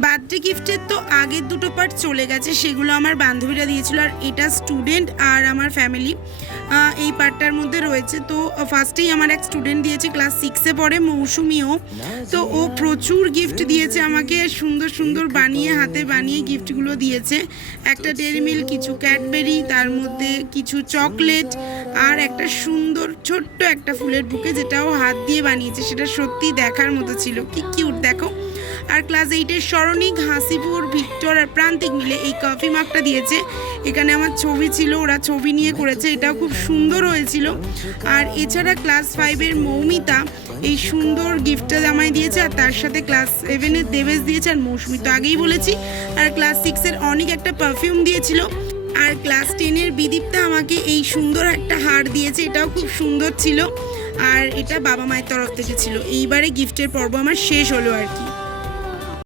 Birthday গিফটের তো আগের দুটো পার্ট চলে গেছে, সেগুলো আমার বান্ধবীরা দিয়েছিল। আর এটা স্টুডেন্ট আর আমার ফ্যামিলি এই পার্টটার মধ্যে রয়েছে। তো ফার্স্টেই আমার এক স্টুডেন্ট দিয়েছে, ক্লাস 6-এ পড়ে, মৌসুমিও। তো ও প্রচুর গিফট দিয়েছে আমাকে, সুন্দর সুন্দর বানিয়ে, হাতে বানিয়ে গিফটগুলো দিয়েছে। একটা ডেয়ারি মিল্ক, কিছু ক্যাডবেরি, তার মধ্যে কিছু চকলেট, আর একটা সুন্দর ছোট্ট একটা ফুলের বুকে, যেটাও হাত দিয়ে বানিয়েছে। সেটা সত্যি দেখার মতো ছিল, কি কিউট দেখো। আর ক্লাস 8-এর স্মরণিক, হাসিপুর, ভিক্টর আর প্রান্তিক মিলে এই কফি মাগটা দিয়েছে। এখানে আমার ছবি ছিল, ওরা ছবি নিয়ে করেছে, এটাও খুব সুন্দর হয়েছিল। আর এছাড়া ক্লাস 5-এর মৌমিতা এই সুন্দর গিফটটা আমায় দিয়েছে। আর তার সাথে ক্লাস 7-এর দেবেশ দিয়েছে, আর মৌসুমি তো আগেই বলেছি। আর ক্লাস 6-এর অনেক একটা পারফিউম দিয়েছিল। আর ক্লাস 10-এর বিদীপ্তা আমাকে এই সুন্দর একটা হার দিয়েছে, এটাও খুব সুন্দর ছিল। আর এটা বাবা মায়ের তরফ থেকে ছিল। এইবারে গিফটের পর্ব আমার শেষ হলো আর কি।